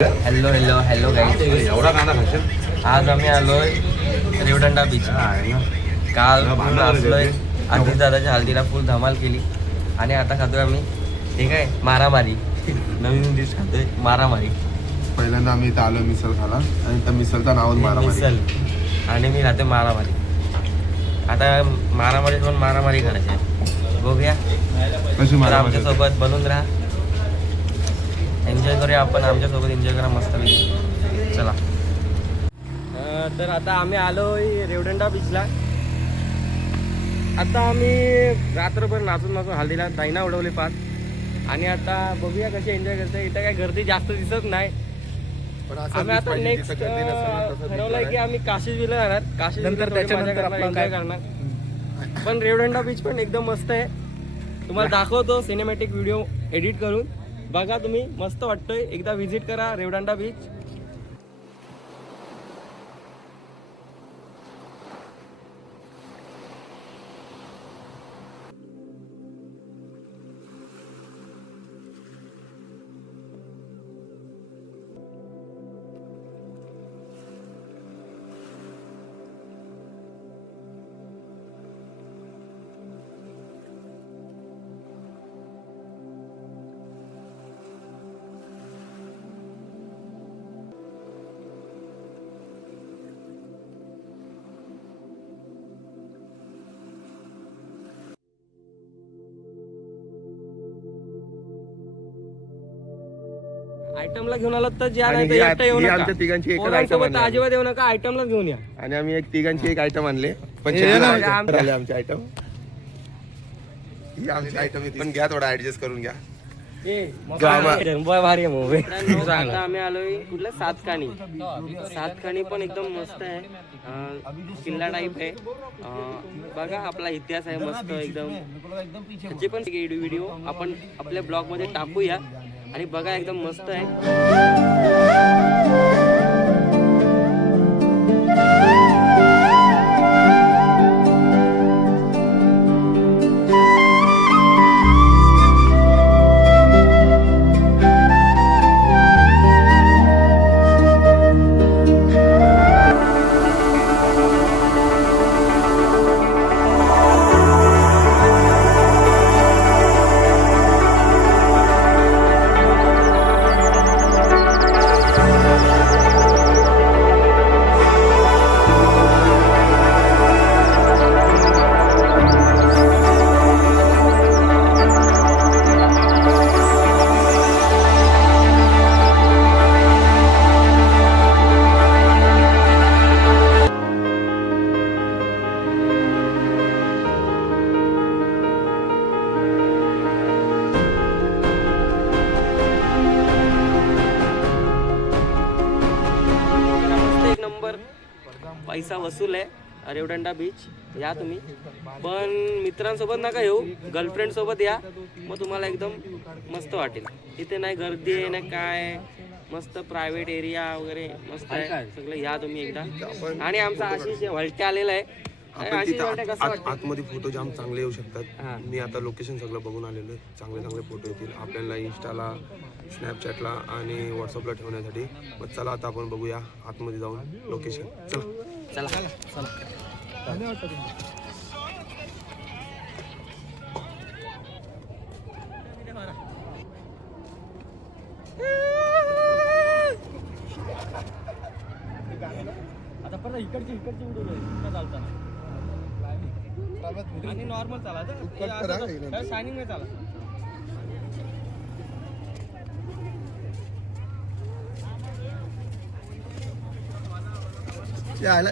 Hello hello hello guys, एवढा कांदा खाशील? आज आम्ही आलोय रेवदंडा बीच. काल पूर्ण असलोय. आधी दादाच्या हल्दीला फुल धमाल केली आणि आता खातोय आम्ही ठीक आहे मारामारी. नवीन डिश खातोय मारामारी. पहिल्यांदा आम्ही इथं आलो मिसल खाला आणि त्या मिसलचं नावच मारामारी. मिसल आणि मी खातोय मारामारी. आता मारामारी पण मारामारी करायची आहे. बघूया कशी तर मारामारी आमच्यासोबत बनून राहा. एन्जॉय करूया आपण, आमच्यासोबत एन्जॉय करा मस्त पैकी. चला तर आता आम्ही आलोय रेवदंडा बीचला. आता आम्ही रात्रभर नाचून नाचून हल्दीला दायना उडवले 5 आणि आता बघूया कशी एन्जॉय करते. इथं काय गर्दी जास्त दिसत नाही. आम्ही आता नेक्स्ट ठरवलंय की आम्ही काशीज बीचला जाणार. काशीज नंतर त्याच्यानंतर आपण एन्जॉय करणार. पण रेवदंडा बीच पण एकदम मस्त आहे. तुम्हाला दाखवतो सिनेमॅटिक व्हिडिओ एडिट करून. बघा तुम्ही, मस्त वाटतोय. एकदा व्हिजिट करा रेवदंडा बीच. आयटमला घेऊन आलात तर ज्या नाही तर एकटं येऊ नका. आमच्या तिघांची एकच आयटम पोरांसोबत अजिबात येऊ नका. आयटमला घेऊन या. आणि आम्ही एक तिघांची एक आयटम आणले. आमचे आयटम ही आमची आयटम पण घ्या, थोडा ऍडजस्ट करून घ्या. भारी आहे. आता आम्ही आलोय कुठलं सातखानी पण एकदम मस्त आहे. किल्ला टाईप आहे. बघा आपला इतिहास आहे मस्त एकदम. त्याचे पण व्हिडिओ आपण आपल्या ब्लॉग मध्ये टाकूया आणि बघा एकदम मस्त आहे. पैसा वसूल आहे रेवदंडा बीच. या तुम्ही, पण मित्रांसोबत नका येऊ, गर्लफ्रेंड सोबत या. मग तुम्हाला एकदम मस्त वाटेल. इथे नाही गर्दी आहे ना काय, मस्त प्रायव्हेट एरिया वगैरे मस्त आहे सगळं. या तुम्ही एकदा. आणि आमचा आशिष व्हलटे आलेला आहे. आतमध्ये फोटो जाम चांगले येऊ शकतात. मी आता लोकेशन सगळं बघून आलेलो आहे. चांगले चांगले फोटो येतील आपल्याला इंस्टाला, स्नॅपचॅटला आणि व्हॉट्सअपला ठेवण्यासाठी. मग चला आता आपण बघूया आतमध्ये जाऊन लोकेशन. चला चला आता परत इकडची व्हिडिओ चालताना आणि नॉर्मल चाला शायनिंग नाही चाला. आला